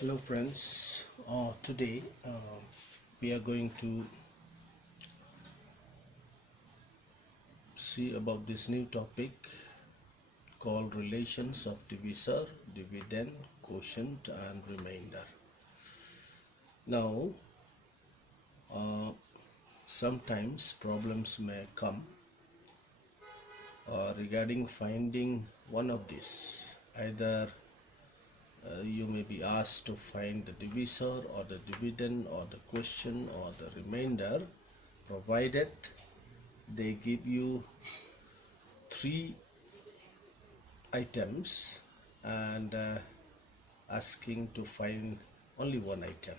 Hello friends, today we are going to see about this new topic called relations of divisor, dividend, quotient and remainder. Now sometimes problems may come regarding finding one of these. Either you may be asked to find the divisor or the dividend or the quotient or the remainder, provided they give you three items and asking to find only one item.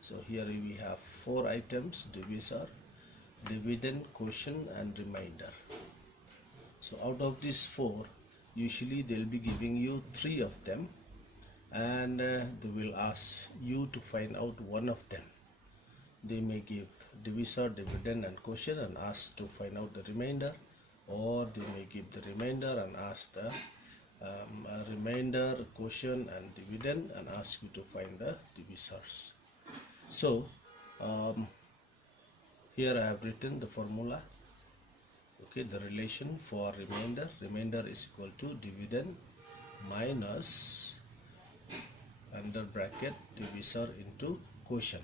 So here we have four items: divisor, dividend, quotient and remainder. So out of these four, usually they'll be giving you three of them, and they will ask you to find out one of them. They may give divisor, dividend and quotient and ask to find out the remainder, or they may give the remainder and ask the remainder, quotient and dividend and ask you to find the divisors. So here I have written the formula. Okay, the relation for remainder is equal to dividend minus under bracket divisor into quotient.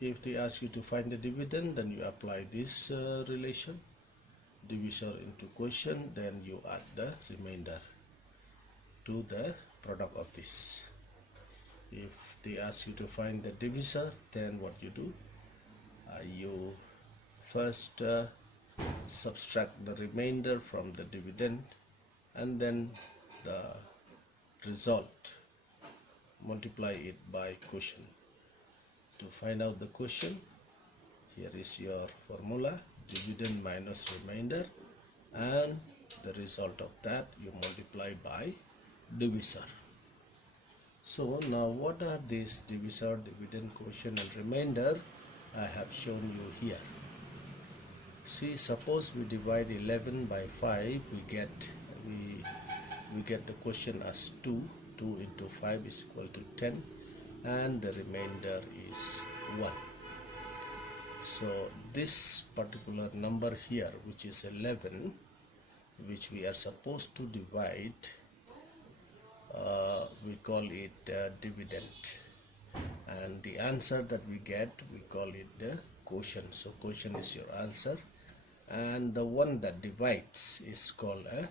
If they ask you to find the dividend, then you apply this relation, divisor into quotient, then you add the remainder to the product of this. If they ask you to find the divisor, then what you do, you first subtract the remainder from the dividend and then the result multiply it by quotient. To find out the quotient, here is your formula, dividend minus remainder, and the result of that you multiply by divisor. So now what are these divisor, dividend, quotient and remainder? I have shown you here. See, suppose we divide 11 by 5, we get the quotient as 2. 2 into 5 is equal to 10, and the remainder is 1. So this particular number here, which is 11, which we are supposed to divide, we call it dividend, and the answer that we get, we call it the quotient. So quotient is your answer, and the one that divides is called a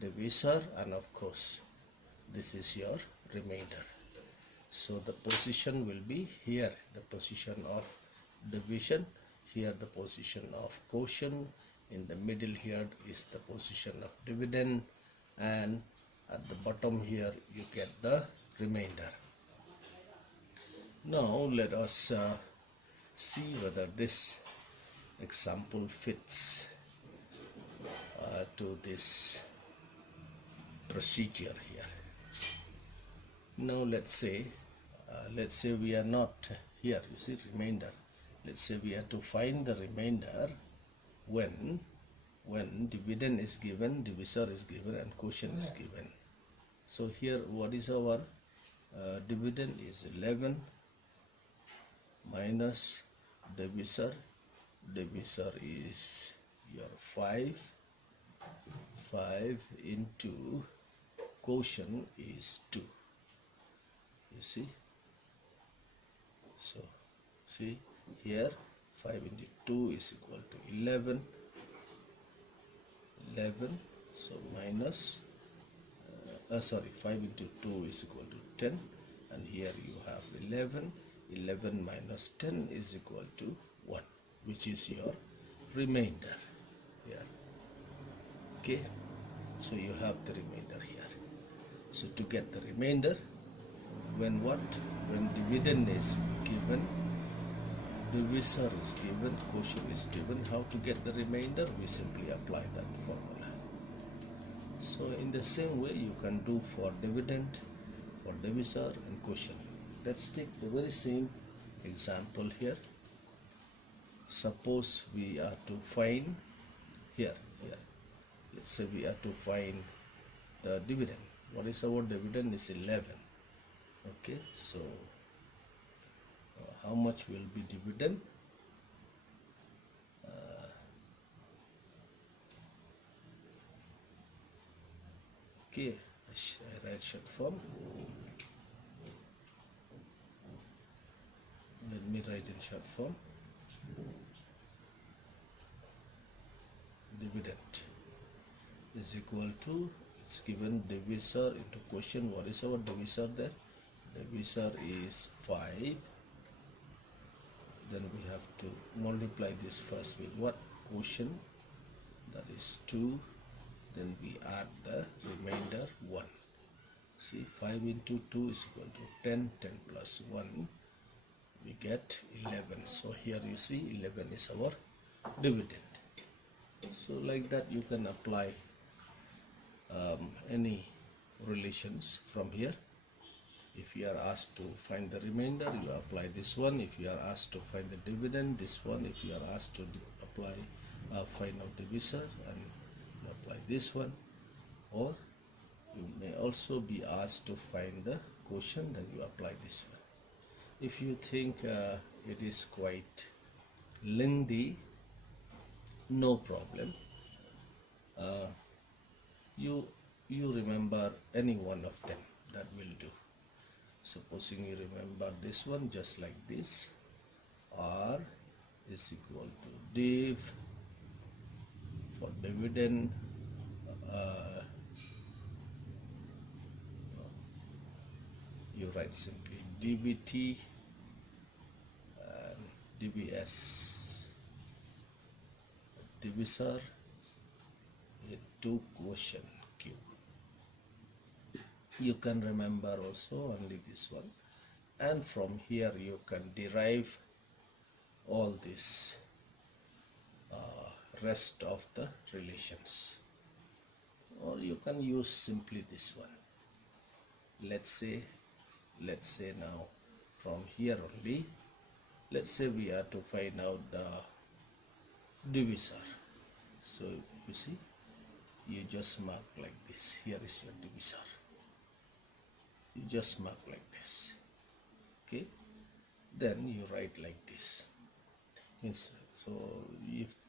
divisor, and of course this is your remainder. So the position will be here, the position of division, here the position of quotient, in the middle here is the position of dividend, and at the bottom here you get the remainder. Now let us see whether this example fits to this procedure here. Now let's say we are not here, you see, remainder. Let's say we have to find the remainder when dividend is given, divisor is given and quotient is given. So here what is our dividend is 11 minus divisor is your 5 into quotient is 2. You see, so see here 5 into 2 is equal to 11, so minus 5 into 2 is equal to 10, and here you have 11 minus 10 is equal to 1, which is your remainder here. Okay, so you have the remainder here. So to get the remainder, when dividend is given, divisor is given, quotient is given, how to get the remainder? We simply apply that formula. So in the same way you can do for dividend, for divisor and quotient. Let's take the very same example here. Suppose we are to find here, let's say we are to find the dividend. What is our dividend? Is 11. Okay, so how much will be dividend? Okay, I write short form. Let me write in short form. Dividend is equal to, it's given divisor into quotient. What is our divisor there? Divisor is 5. Then we have to multiply this first with what? Quotient, that is 2. Then we add the remainder 1. See, 5 into 2 is equal to 10. 10 plus 1, we get 11. So here you see 11 is our dividend. So like that you can apply any relations from here. If you are asked to find the remainder, you apply this one. If you are asked to find the dividend, this one. If you are asked to apply find out divisor, and you apply this one. Or you may also be asked to find the quotient, then you apply this one. If you think it is quite lengthy, no problem. You remember any one of them, that will do. Supposing you remember this one just like this, R is equal to div for dividend, you write simply dbt and dbs, divisor into quotient q. You can remember also only this one, and from here you can derive all this rest of the relations, or you can use simply this one. Let's say now from here only, let's say we are to find out the divisor. So you see, you just mark like this. Here is your divisor. You just mark like this. Okay, then you write like this. So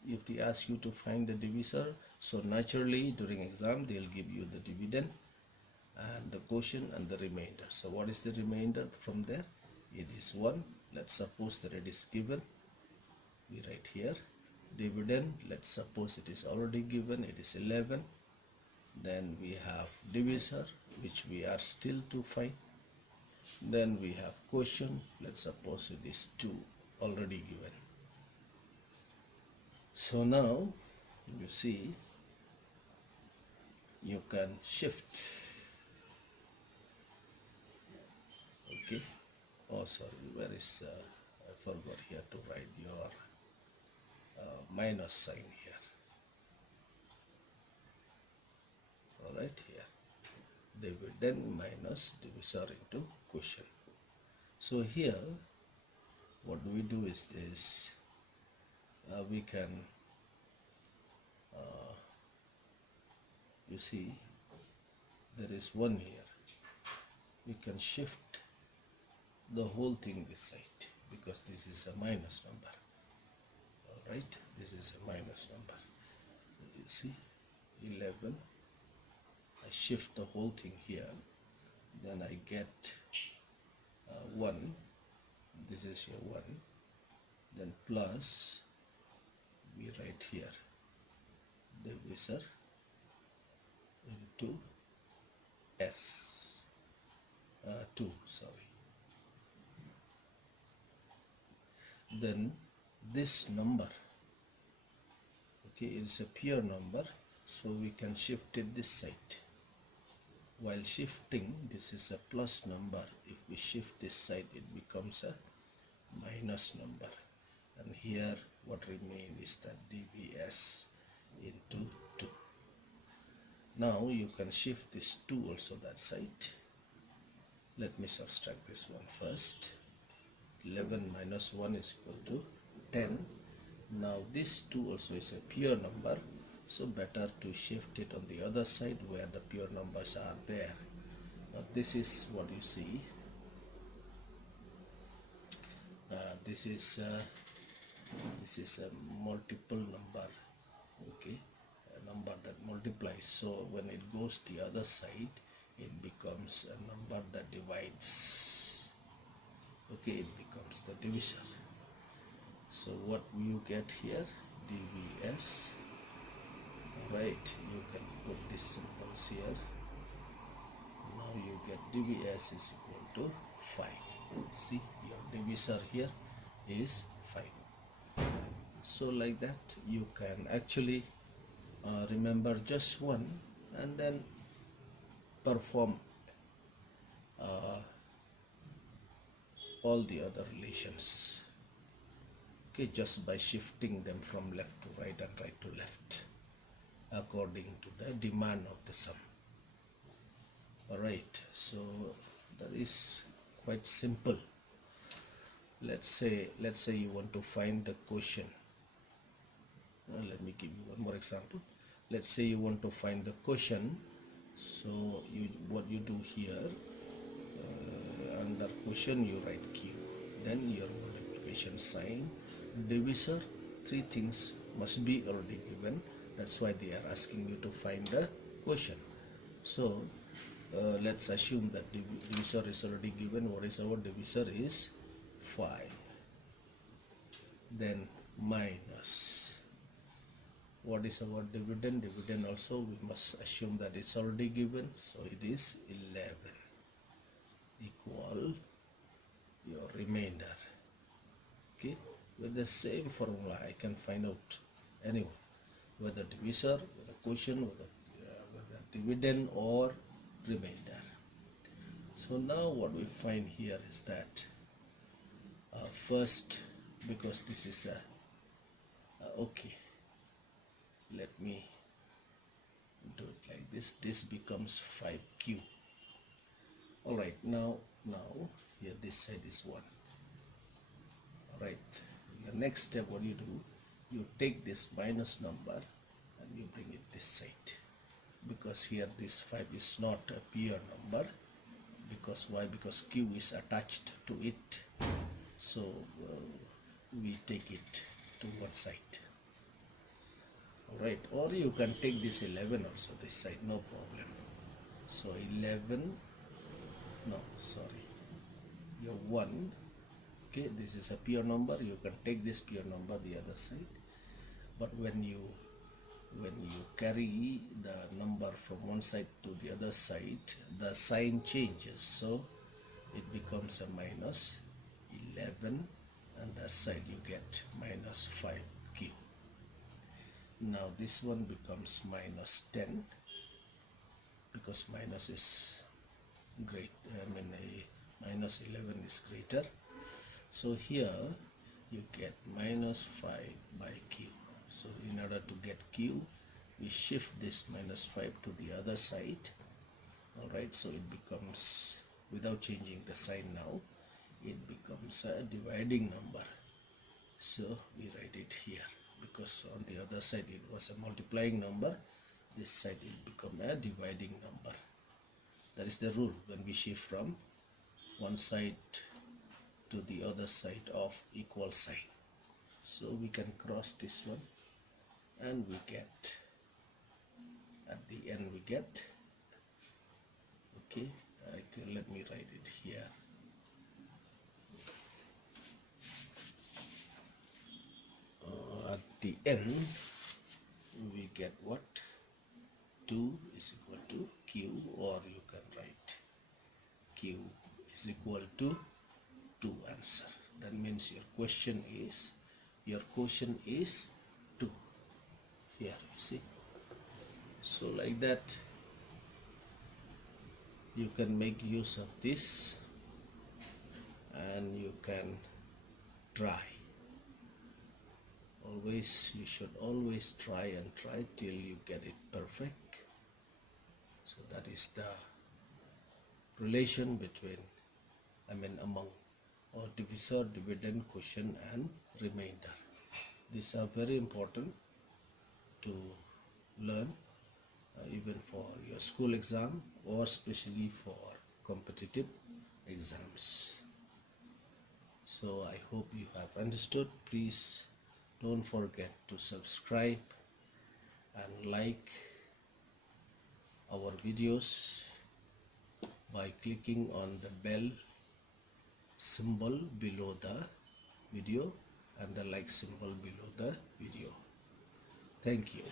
if they ask you to find the divisor, so naturally during exam they'll give you the dividend and the quotient and the remainder. So what is the remainder from there? It is 1. Let's suppose that it is given. We write here dividend. Let's suppose it is already given. It is 11. Then we have divisor, which we are still to find. Then we have quotient. Let's suppose it is 2, already given. So now you see, you can shift. Okay, oh sorry, where is I forgot here to write your minus sign here. All right, here dividend minus divisor into quotient. So here what we do is this, we can you see there is 1 here. We can shift the whole thing this side, because this is a minus number. All right, this is a minus number. You see 11, I shift the whole thing here, then I get 1, this is your 1, then plus, we write here divisor into s 2, sorry. Then this number, okay, it is a pure number, so we can shift it this side. While shifting, this is a plus number. If we shift this side, it becomes a minus number. And here what remains is that dbs into 2. Now you can shift this 2 also that side. Let me subtract this one first. 11 minus 1 is equal to 10. Now this 2 also is a pure number, so better to shift it on the other side where the pure numbers are there. Now this is what you see. This is a multiple number, okay, a number that multiplies. So when it goes the other side, it becomes a number that divides. Okay, it becomes the divisor. So what you get here, dvs. Right, you can put these symbols here. Now you get dvs is equal to 5. See, your divisor here is 5. So like that you can actually remember just one and then perform all the other relations, okay, just by shifting them from left to right and right to left according to the demand of the sum. Alright, so that is quite simple. Let's say you want to find the quotient. Let me give you one more example. Let's say you want to find the quotient. So what you do here, under quotient you write q, then your multiplication sign, divisor, 3 things must be already given. That's why they are asking you to find the quotient. So let's assume that divisor is already given. What is our divisor is 5. Then minus, what is our dividend? Dividend also we must assume that it's already given, so it is 11, equal your remainder. Okay, with the same formula I can find out anyway, whether divisor, whether quotient, whether dividend or remainder. So now what we find here is that first, because this is a okay, let me do it like this. This becomes 5q. All right, now here this side is 1. All right, the next step, what you do, you take this minus number and you bring it this side, because here this 5 is not a pure number. Because why? Because q is attached to it, so we take it to one side. Alright, or you can take this 11 also this side, no problem. So 11, no, sorry, your 1, okay, this is a pure number, you can take this pure number the other side. But when you carry the number from one side to the other side, the sign changes, so it becomes a minus 11, and that side you get minus 5q. Now this one becomes minus 10, because minus is great, minus 11 is greater. So here you get minus 5 by q. So in order to get q, we shift this minus 5 to the other side. Alright, so it becomes, without changing the sign now, it becomes a dividing number. So we write it here, because on the other side it was a multiplying number, this side will become a dividing number. That is the rule when we shift from one side to the other side of equal sign. So we can cross this one, and we get, at the end we get, okay, let me write it here. At the end we get what? 2 is equal to q, or you can write q is equal to 2 answer. That means your quotient is 2 here, you see. So like that you can make use of this, and you can try. You should always try and try till you get it perfect. So that is the relation between, among, or divisor, dividend, quotient and remainder. These are very important to learn, even for your school exam, or especially for competitive exams. So I hope you have understood. Please don't forget to subscribe and like our videos by clicking on the bell symbol below the video and the like symbol below the video. Thank you.